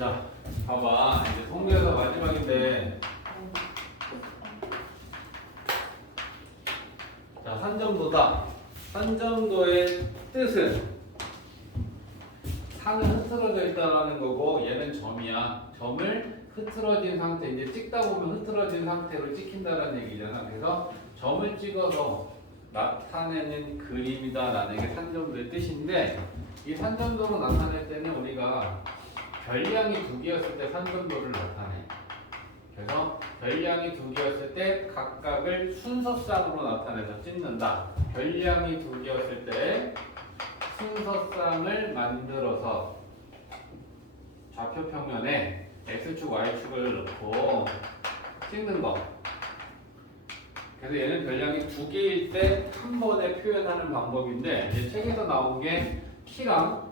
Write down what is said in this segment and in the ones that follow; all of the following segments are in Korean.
자, 봐봐. 이제 통계에서 마지막인데. 자, 산점도다. 산점도의 뜻은 산은 흐트러져 있다라는 거고 얘는 점이야. 점을 흐트러진 상태, 이제 찍다 보면 흐트러진 상태로 찍힌다라는 얘기잖아. 그래서 점을 찍어서 나타내는 그림이다라는 게 산점도의 뜻인데, 이 산점도로 나타낼 때는 우리가 별량이 두 개였을 때 산점도를 나타내. 그래서 별량이 두 개였을 때 각각을 순서쌍으로 나타내서 찍는다. 별량이 두 개였을 때 순서쌍을 만들어서 좌표 평면에 x축, y축을 넣고 찍는 거. 그래서 얘는 별량이 두 개일 때 한 번에 표현하는 방법인데, 이제 책에서 나온 게 키랑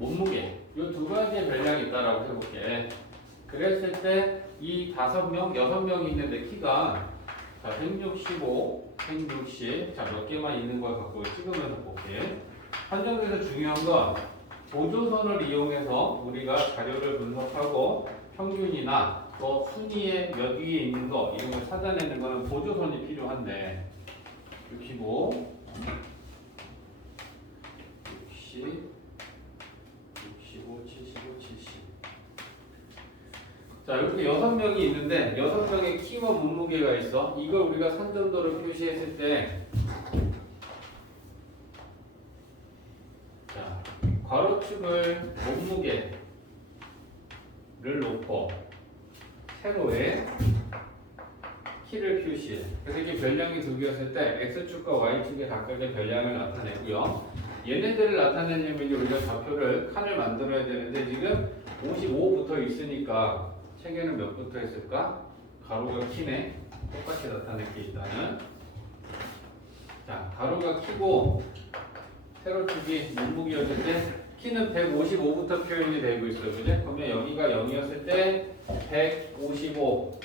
몸무게, 이 두 가지의 별량이 있다라고 해볼게. 그랬을 때 이 5명, 6명이 있는데 키가 자 165, 160, 자 몇 개만 있는 걸 갖고 찍으면서 볼게. 산점도에서 중요한 건 보조선을 이용해서 우리가 자료를 분석하고 평균이나 또 순위에 몇 위에 있는 거 이런 걸 찾아내는 거는 보조선이 필요한데, 65, 60, 65, 75, 70. 자, 이렇게 6명이 있는데 6명의 키와 몸무게가 있어. 이걸 우리가 산점도를 표시했을 때, 자, 괄호축을 몸무게를 놓고 세로에 키를 표시해. 그래서 이게 별량이 두 개였을 때 x축과 y축의 각각의 별량을 나타내고요. 얘네들을 나타내려면 이제 우리가 좌표를 칸을 만들어야 되는데, 지금 55부터 있으니까 책에는 몇 부터 했을까? 가로가 키네. 똑같이 나타낼게 일단은. 자, 가로가 키고 세로축이 몸무게였을 때 키는 155부터 표현이 되고 있어요. 그죠? 그러면 여기가 0이었을 때 155,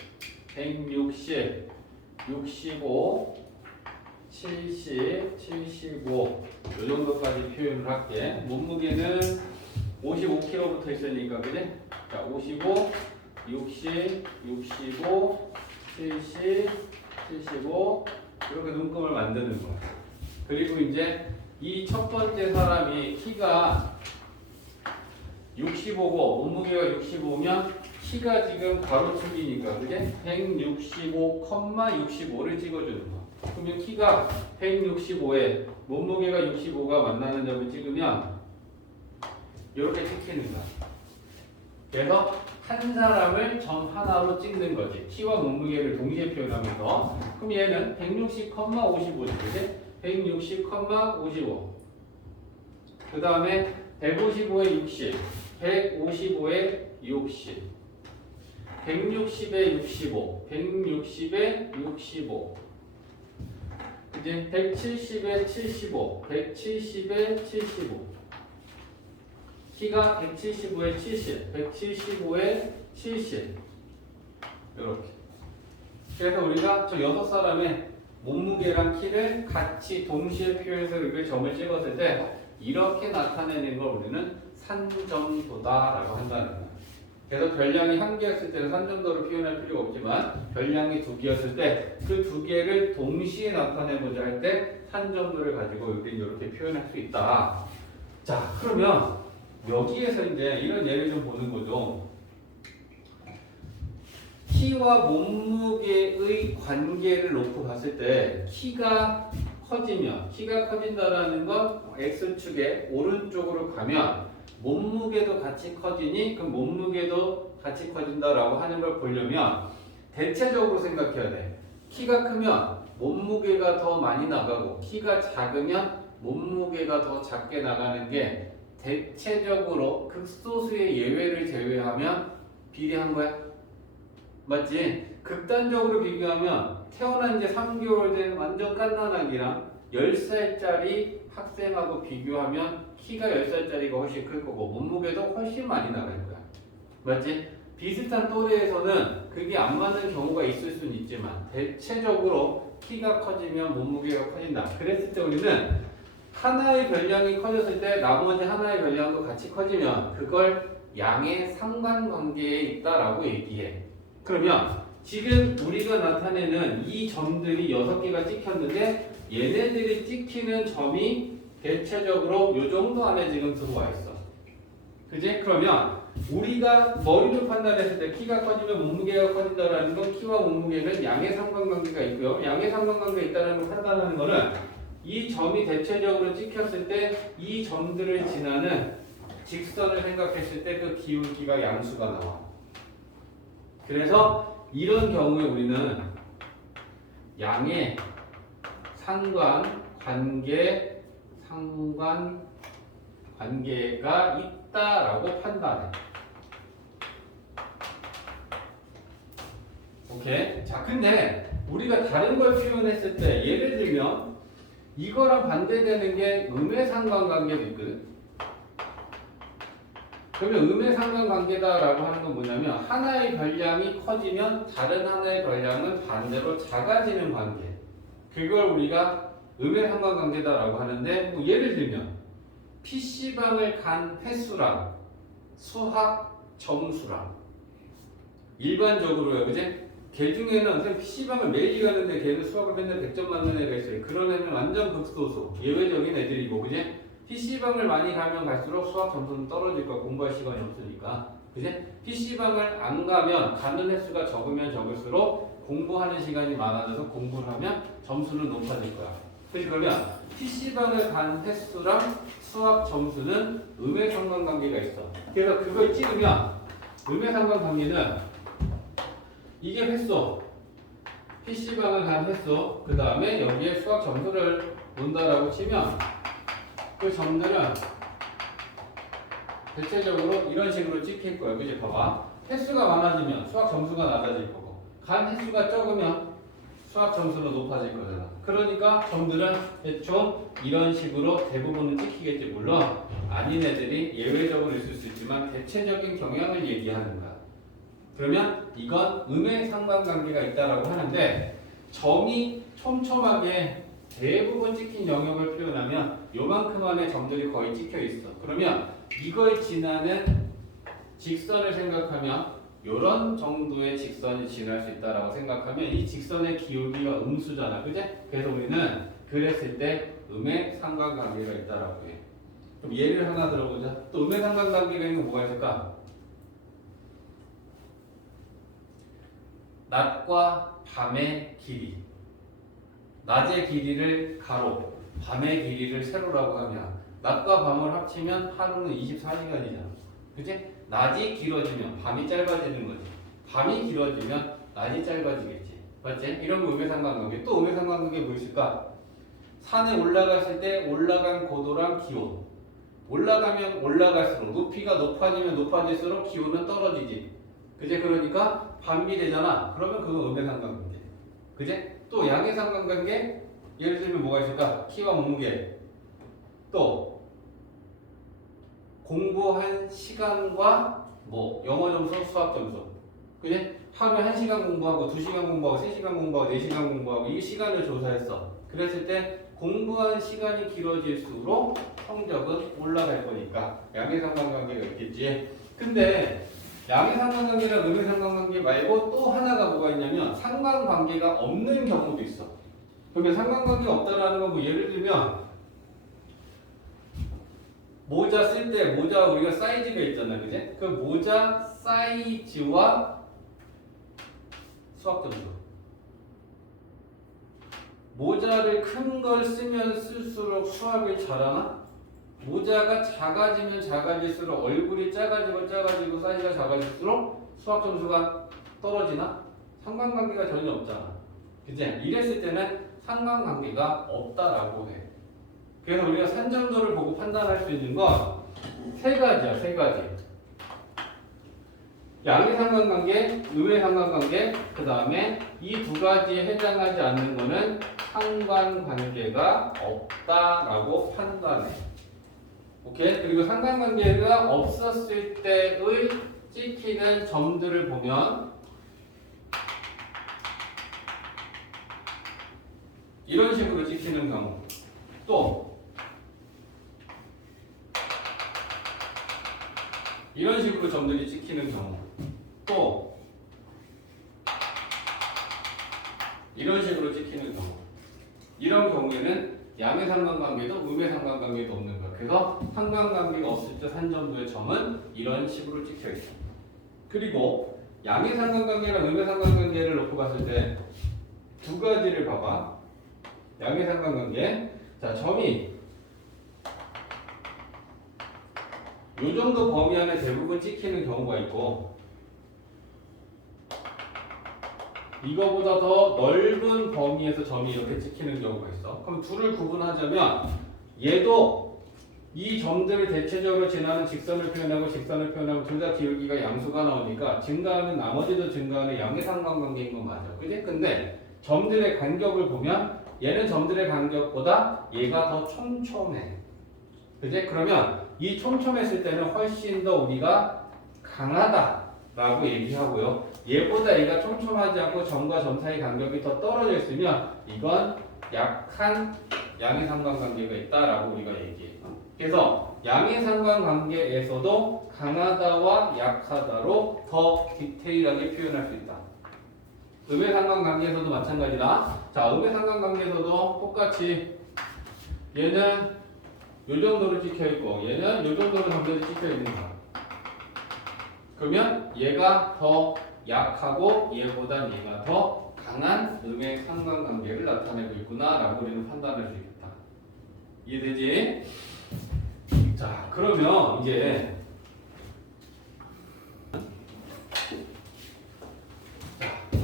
160, 65, 70, 75 이 정도까지 표현을 할게. 몸무게는 55kg부터 있으니까, 그지? 자, 55, 60, 65, 70, 75 이렇게 눈금을 만드는 거야. 그리고 이제 이 첫 번째 사람이 키가 65고 몸무게가 65면 키가 지금 가로축이니까, 그지? 165,65를 찍어주는 거야. 그러면 키가 165에 몸무게가 65가 만나는 점을 찍으면 이렇게 찍히는 거야. 그래서 한 사람을 점 하나로 찍는 거지. 키와 몸무게를 동시에 표현하면서. 그럼 얘는 160,55지, 그지? 160,55. 그 다음에 155에 60, 155에 60, 160에 65, 160에 65, 이제 170에 75, 170에 75. 키가 175에 70, 175에 70 이렇게. 그래서 우리가 저 6사람의 몸무게랑 키를 같이 동시에 표현해서 이렇게 점을 찍었을 때 이렇게 나타내는 걸 우리는 산점도다라고 한다는 거야. 그래서 별량이 1개였을 때는 산점도를 표현할 필요가 없지만 별량이 2개였을 때 그 2개를 동시에 나타내고자 할 때 산점도를 가지고 이렇게 표현할 수 있다. 자, 그러면 여기에서 이제 이런 예를 좀 보는 거죠. 키와 몸무게의 관계를 놓고 봤을 때 키가 커지면, 키가 커진다라는 건 x축의 오른쪽으로 가면 몸무게도 같이 커지니 그럼 몸무게도 같이 커진다라고 하는 걸 보려면 대체적으로 생각해야 돼. 키가 크면 몸무게가 더 많이 나가고 키가 작으면 몸무게가 더 작게 나가는 게 대체적으로 극소수의 예외를 제외하면 비례한 거야. 맞지? 극단적으로 비교하면 태어난 지 3개월 된 완전 갓난아기랑 10살짜리 학생하고 비교하면 키가 10살짜리가 훨씬 클 거고 몸무게도 훨씬 많이 나갈 거야. 맞지? 비슷한 또래에서는 그게 안 맞는 경우가 있을 수는 있지만 대체적으로 키가 커지면 몸무게가 커진다. 그랬을 때 우리는 하나의 별량이 커졌을 때 나머지 하나의 별량도 같이 커지면 그걸 양의 상관관계에 있다라고 얘기해. 그러면 지금 우리가 나타내는 이 점들이 6개가 찍혔는데 얘네들이 찍히는 점이 대체적으로 이 정도 안에 지금 들어와 있어. 그지? 그러면 우리가 머리로 판단했을 때 키가 커지면 몸무게가 커진다라는 건 키와 몸무게는 양의 상관관계가 있고요. 양의 상관관계가 있다는 걸 판단하는 거는 이 점이 대체적으로 찍혔을 때 이 점들을 지나는 직선을 생각했을 때 그 기울기가 양수가 나와. 그래서 이런 경우에 우리는 양의 상관관계가 있다라고 판단해. 오케이? 자, 근데 우리가 다른 걸 표현했을 때 예를 들면 이거랑 반대되는 게 음의 상관관계도 있거든. 그러면 음의 상관관계다라고 하는 건 뭐냐면 하나의 별량이 커지면 다른 하나의 별량은 반대로 작아지는 관계. 그걸 우리가 음의 상관관계다라고 하는데 뭐 예를 들면 PC방을 간 횟수랑 수학 점수랑 일반적으로요. 그지? 걔 중에는 선생님 PC방을 매일 가는데 걔는 수학을 맨날 100점 맞는 애가 있어요. 그런 애는 완전 극소수, 예외적인 애들이고, 그지? PC방을 많이 가면 갈수록 수학 점수는 떨어질 거야. 공부할 시간이 없으니까. 그지? PC방을 안 가면 가는 횟수가 적으면 적을수록 공부하는 시간이 많아져서 공부를 하면 점수는 높아질 거야. 그치? 그러면 PC방을 간 횟수랑 수학 점수는 음의 상관관계가 있어. 그래서 그걸 찍으면 음의 상관관계는 이게 횟수, PC방을 간 횟수, 그 다음에 여기에 수학 점수를 본다라고 치면 그 점들은 대체적으로 이런 식으로 찍힐 거예요. 그치? 봐봐. 횟수가 많아지면 수학 점수가 낮아질 거고, 간 횟수가 적으면 수학 점수는 높아질 거잖아. 그러니까 점들은 대충 이런 식으로 대부분은 찍히겠지. 물론 아닌 애들이 예외적으로 있을 수 있지만 대체적인 경향을 얘기하는 거야. 그러면 이건 음의 상관관계가 있다라고 하는데 점이 촘촘하게 대부분 찍힌 영역을 표현하면 요만큼 안에 점들이 거의 찍혀 있어. 그러면 이걸 지나는 직선을 생각하면 요런 정도의 직선이 지날 수 있다라고 생각하면 이 직선의 기울기가 음수잖아. 그제? 그래서 우리는 그랬을 때 음의 상관관계가 있다라고 해. 그럼 예를 하나 들어보자. 또 음의 상관관계가 있는 거 뭐가 있을까? 낮과 밤의 길이. 낮의 길이를 가로, 밤의 길이를 세로라고 하면 낮과 밤을 합치면 하루는 24시간이잖아. 그치? 낮이 길어지면 밤이 짧아지는 거지. 밤이 길어지면 낮이 짧아지겠지. 맞지? 이런 거 음의 상관관계. 또 음의 상관관계 뭐 있을까? 산에 올라갔을 때 올라간 고도랑 기온. 올라가면 올라갈수록, 높이가 높아지면 높아질수록 기온은 떨어지지. 그제? 그러니까 반비되잖아. 그러면 그건 음의 상관관계. 그제? 또 양의 상관관계? 예를 들면 뭐가 있을까? 키와 몸무게. 또 공부한 시간과 뭐 영어 점수, 수학 점수. 그제? 하루에 1시간 공부하고 2시간 공부하고 3시간 공부하고 4시간 공부하고 이 시간을 조사했어. 그랬을 때 공부한 시간이 길어질수록 성적은 올라갈 거니까 양의 상관관계가 있겠지. 근데 양의 상관관계랑 음의 상관관계 말고 또 하나가 뭐가 있냐면 상관관계가 없는 경우도 있어. 그러면 상관관계가 없다라는 건 뭐 예를 들면 모자 쓸 때 모자 우리가 사이즈가 있잖아. 그지? 그 모자 사이즈와 수학 점수. 모자를 큰 걸 쓰면 쓸수록 수학을 잘하나? 모자가 작아지면 작아질수록 얼굴이 작아지고 사이즈가 작아질수록 수학 점수가 떨어지나? 상관관계가 전혀 없잖아. 그치? 이랬을 때는 상관관계가 없다라고 해. 그래서 우리가 산점도를 보고 판단할 수 있는 건 세 가지야, 세 가지. 양의 상관관계, 음의 상관관계, 그 다음에 이 두 가지에 해당하지 않는 거는 상관관계가 없다라고 판단해. 오케이? 그리고 상관관계가 없었을 때의 찍히는 점들을 보면 이런 식으로 찍히는 경우. 또 이런 식으로 점들이 찍히는 경우, 또 이런 식으로 찍히는 경우, 이런 경우에는 양의 상관관계도 음의 상관관계도 없는 거야. 그래서 상관관계가 없을 때 산점도의 점은 이런 식으로 찍혀 있어. 그리고 양의 상관관계랑 음의 상관관계를 놓고 봤을 때 두 가지를 봐봐. 양의 상관관계. 자, 점이 요 정도 범위 안에 대부분 찍히는 경우가 있고, 이거보다 더 넓은 범위에서 점이 이렇게 찍히는 경우가 있어. 그럼 둘을 구분하자면 얘도 이 점들을 대체적으로 지나는 직선을 표현하고 직선을 표현하면 둘 다 기울기가 양수가 나오니까 증가하는 나머지도 증가하는 양의 상관관계인 건 맞아. 그지? 근데 점들의 간격을 보면 얘는 점들의 간격보다 얘가 더 촘촘해. 그지? 그러면 이 촘촘했을 때는 훨씬 더 우리가 강하다라고 얘기하고요. 얘보다 얘가 촘촘하지 않고 점과 점 사이 간격이 더 떨어져 있으면 이건 약한 양의 상관관계가 있다라고 우리가 얘기해요. 그래서 양의 상관관계에서도 강하다와 약하다로 더 디테일하게 표현할 수 있다. 음의 상관관계에서도 마찬가지다. 자, 음의 상관관계에서도 똑같이 얘는 요 정도로 찍혀 있고 얘는 요 정도로 점들이 찍혀 있는 거야. 그러면 얘가 더 약하고 얘보단 얘가 더 강한 음의 상관관계를 나타내고 있구나라고 우리는 판단할 수 있겠다. 이해되지? 자, 그러면 이제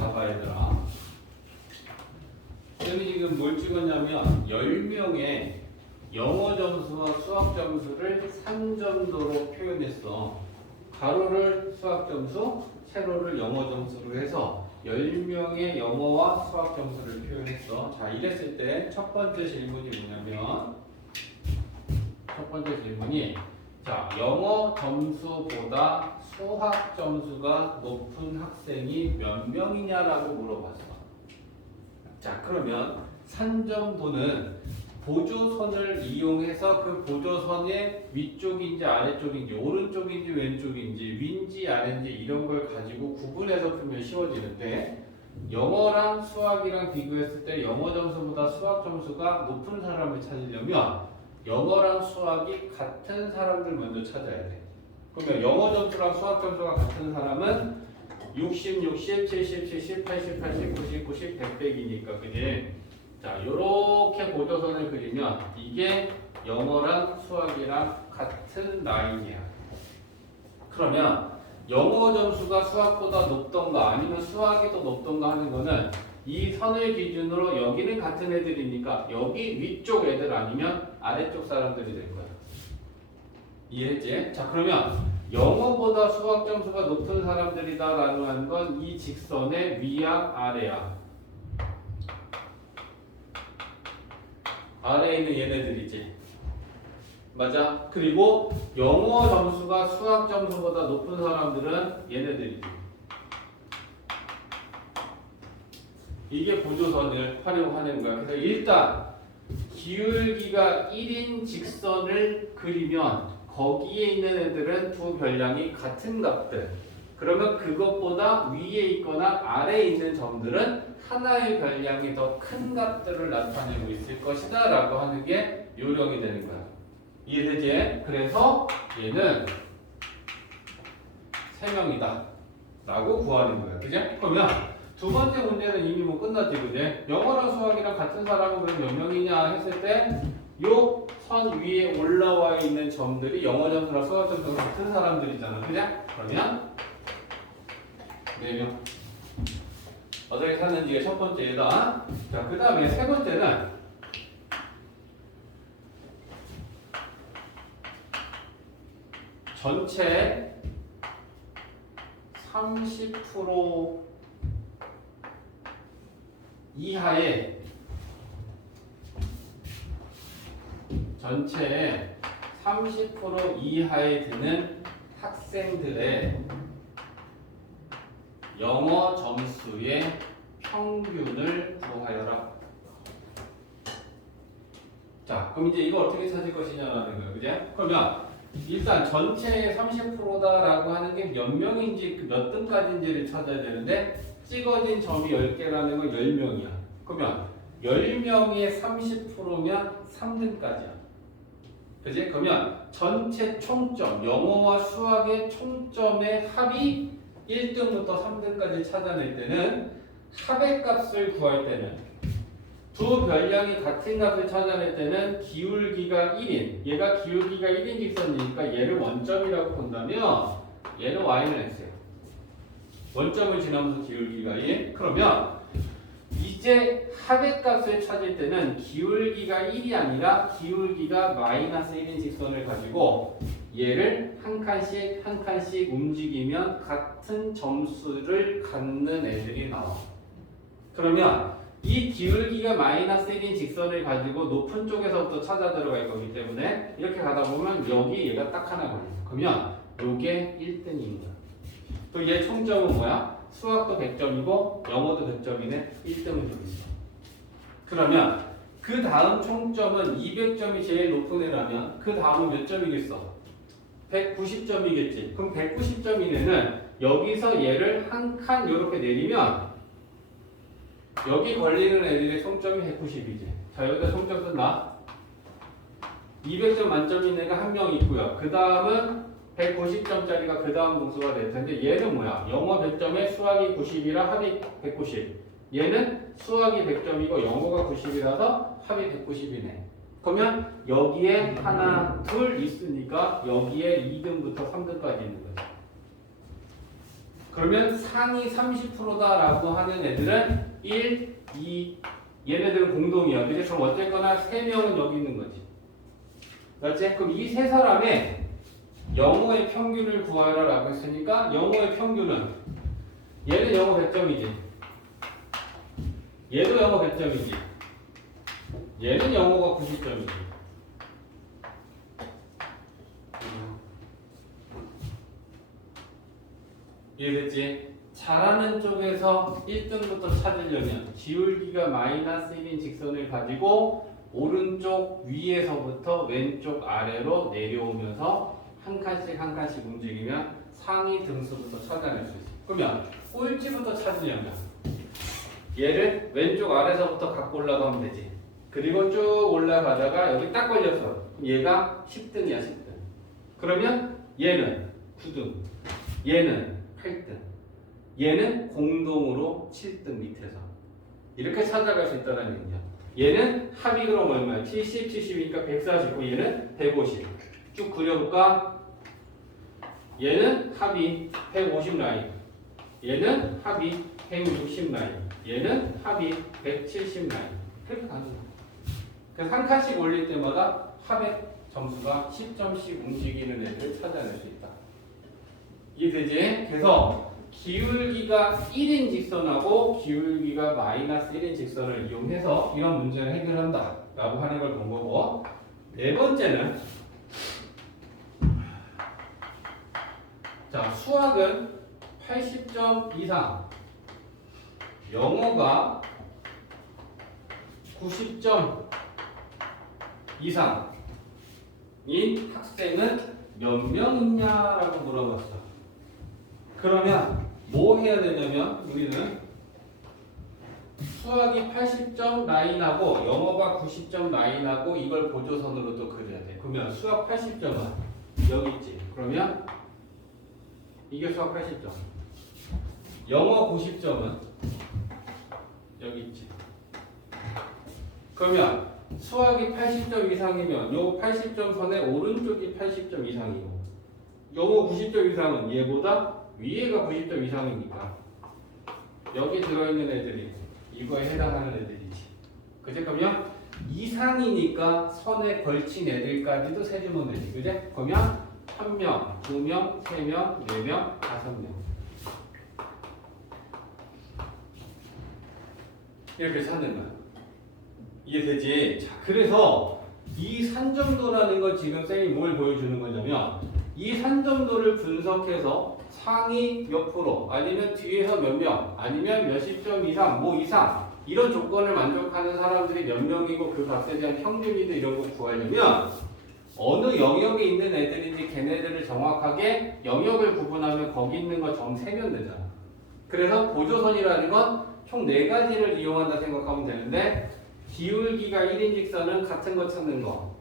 봐봐 얘들아. 쌤이 지금 뭘 찍었냐면 10명의 영어 점수와 수학 점수를 산점도로 표현했어. 가로를 수학 점수, 세로를 영어 점수로 해서 10명의 영어와 수학 점수를 표현했어. 자, 이랬을 때 첫 번째 질문이 뭐냐면, 첫 번째 질문이, 자, 영어 점수보다 수학 점수가 높은 학생이 몇 명이냐라고 물어봤어. 자, 그러면 산점도는 보조선을 이용해서 그 보조선의 위쪽인지 아래쪽인지 오른쪽인지 왼쪽인지 위인지 아래인지 이런 걸 가지고 구분해서 풀면 쉬워지는데, 영어랑 수학이랑 비교했을 때 영어 점수보다 수학 점수가 높은 사람을 찾으려면 영어랑 수학이 같은 사람들 먼저 찾아야 돼. 그러면 영어 점수랑 수학 점수가 같은 사람은 60, 60, 70, 70, 80, 80, 90, 90, 100, 100이니까 그지? 자, 요렇게 보조선을 그리면 이게 영어랑 수학이랑 같은 라인이야. 그러면 영어 점수가 수학보다 높던가 아니면 수학이 더 높던가 하는 거는 이 선을 기준으로 여기는 같은 애들이니까 여기 위쪽 애들 아니면 아래쪽 사람들이 될 거야. 이해했지? 자, 그러면 영어보다 수학 점수가 높은 사람들이다라는 건 이 직선의 위야 아래야? 아래에 있는 얘네들이지. 맞아? 그리고 영어 점수가 수학 점수보다 높은 사람들은 얘네들이지. 이게 보조선을 활용하는 거야. 그래서 일단 기울기가 1인 직선을 그리면 거기에 있는 애들은 두 별량이 같은 값들. 그러면 그것보다 위에 있거나 아래에 있는 점들은 하나의 별량이 더 큰 값들을 나타내고 있을 것이다 라고 하는 게 요령이 되는 거야. 이해되지? 그래서 얘는 3명이다 라고 구하는 거야. 그지? 그러면 두 번째 문제는 이미 뭐 끝났지. 그지? 영어랑 수학이랑 같은 사람은 그럼 몇 명이냐 했을 때 요 선 위에 올라와 있는 점들이 영어 점수랑 수학 점수랑 같은 사람들이잖아. 그지? 그러면 4명. 어떻게 찾는지가 첫 번째다. 자, 그 다음에 세 번째는 전체 30% 이하의 전체 30% 이하에 드는 학생들의 영어 점수의 평균을 구하여라. 자, 그럼 이제 이거 어떻게 찾을 것이냐라는 거예요. 그죠? 그러면 일단 전체의 30%다라고 하는 게 몇 명인지 몇 등까지인지를 찾아야 되는데 찍어진 점이 10개라는 건 10명이야. 그러면 10명의 30%면 3등까지야. 그지? 그러면 전체 총점, 영어와 수학의 총점의 합이 1등부터 3등까지 찾아낼 때는 합의 값을 구할 때는 두 별량이 같은 값을 찾아낼 때는 기울기가 1인, 얘가 기울기가 1인 직선이니까 얘를 원점이라고 본다면 얘는 y는 x야. 원점을 지나면서 기울기가 1. 그러면 이제 합의 값을 찾을 때는 기울기가 1이 아니라 기울기가 마이너스 1인 직선을 가지고 얘를 한 칸씩 움직이면 같은 점수를 갖는 애들이 나와. 그러면 이 기울기가 마이너스 1인 직선을 가지고 높은 쪽에서부터 찾아 들어갈 거기 때문에 이렇게 가다 보면 여기 얘가 딱 하나 걸려. 그러면 요게 1등인 거야. 또 얘 총점은 뭐야? 수학도 100점이고 영어도 100점이네. 1등은 여기 있어. 그러면 그 다음 총점은 200점이 제일 높은 애라면 그 다음은 몇 점이겠어? 190점이겠지. 그럼 190점인 애는 여기서 얘를 한 칸 이렇게 내리면 여기 걸리는 애들의 총점이 190이지. 자, 여기다 총점 쓴다. 200점 만점인 애가 한 명 있고요. 그 다음은 190점짜리가 그 다음 동수가 될 텐데 얘는 뭐야? 영어 100점에 수학이 90이라 합이 190. 얘는 수학이 100점이고 영어가 90이라서 합이 190이네. 그러면 여기에 하나, 둘 있으니까 여기에 2등부터 3등까지 있는 거죠. 그러면 상위 30%다라고 하는 애들은 1, 2, 얘네들은 공동이야. 그래서 그럼 어쨌거나 3명은 여기 있는 거지. 맞지? 그럼 이 세 사람의 영어의 평균을 구하라 라고 했으니까 영어의 평균은 얘는 영어 100점이지. 얘도 영어 100점이지. 얘는 영어가 90점이지. 이해됐지? 잘하는 쪽에서 1등부터 찾으려면 기울기가 마이너스 1인 직선을 가지고 오른쪽 위에서부터 왼쪽 아래로 내려오면서 한 칸씩 움직이면 상위 등수부터 찾아낼 수 있어. 그러면 꼴찌부터 찾으려면 얘를 왼쪽 아래서부터 갖고 올라가면 되지. 그리고 쭉 올라가다가 여기 딱 걸렸어. 얘가 10등이야, 10등. 그러면 얘는 9등, 얘는 8등, 얘는 공동으로 7등 밑에서 이렇게 찾아갈 수 있다는 얘기야. 얘는 합이 그럼 얼마야? 70, 70이니까 149, 얘는 150. 쭉 그려볼까? 얘는 합이 150 라인, 얘는 합이 160 라인, 얘는 합이 170 라인. 그렇게 가는 거야. 그래서 한 칸씩 올릴 때마다 합의 점수가 10점씩 움직이는 애들을 찾아낼 수 있다. 이해되지? 그래서 기울기가 1인 직선하고 기울기가 마이너스 1인 직선을 이용해서 이런 문제를 해결한다 라고 하는 걸 본 거고, 네 번째는 자, 수학은 80점 이상, 영어가 90점 이상인 학생은 몇 명 있냐라고 물어봤어. 그러면 뭐 해야 되냐면 우리는 수학이 80점 라인하고 영어가 90점 라인하고 이걸 보조선으로 또 그려야 돼. 그러면 수학 80점은 여기 있지. 그러면 이게 수학 80점. 영어 90점은 여기 있지. 그러면 수학이 80점 이상이면 요 80점 선의 오른쪽이 80점 이상이고 영어 90점 이상은 얘보다 위에가 90점 이상이니까 여기 들어있는 애들이 이거에 해당하는 애들이지. 그치? 그러면 이상이니까 선에 걸친 애들까지도 세주면 되지. 그치? 그러면 1명, 2명, 3명, 4명, 5명 이렇게 찾는 거야. 이해되지? 자, 그래서 이 산점도라는 건 지금 쌤이 뭘 보여주는 거냐면 이 산점도를 분석해서 상위 몇 프로 아니면 뒤에서 몇 명 아니면 몇십 점 이상 뭐 이상 이런 조건을 만족하는 사람들이 몇 명이고 그 값에 대한 평균이든 이런 거 구하려면 어느 영역에 있는 애들인지 걔네들을 정확하게 영역을 구분하면 거기 있는 거 점 세면 되잖아. 그래서 보조선이라는 건 총 4가지를 이용한다 생각하면 되는데 기울기가 1인 직선은 같은 거 찾는 거,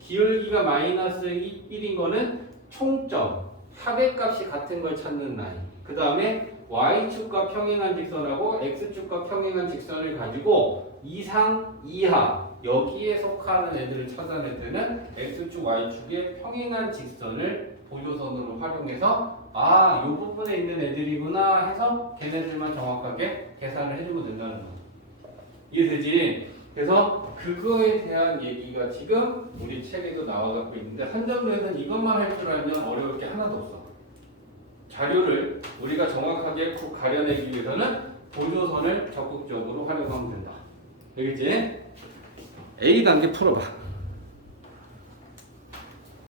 기울기가 마이너스 1인 거는 총점, 합의값이 같은 걸 찾는 라인, 그 다음에 y축과 평행한 직선하고 x축과 평행한 직선을 가지고 이상, 이하 여기에 속하는 애들을 찾아낼 때는 x축, y축의 평행한 직선을 보조선으로 활용해서 아, 이 부분에 있는 애들이구나 해서 걔네들만 정확하게 계산을 해주면 된다는 거. 이해되지? 그래서 그거에 대한 얘기가 지금 우리 책에도 나와갖고 있는데 한정도에서는 이것만 할 줄 알면 어려울 게 하나도 없어. 자료를 우리가 정확하게 가려내기 위해서는 보조선을 적극적으로 활용하면 된다. 알겠지? A 단계 풀어봐.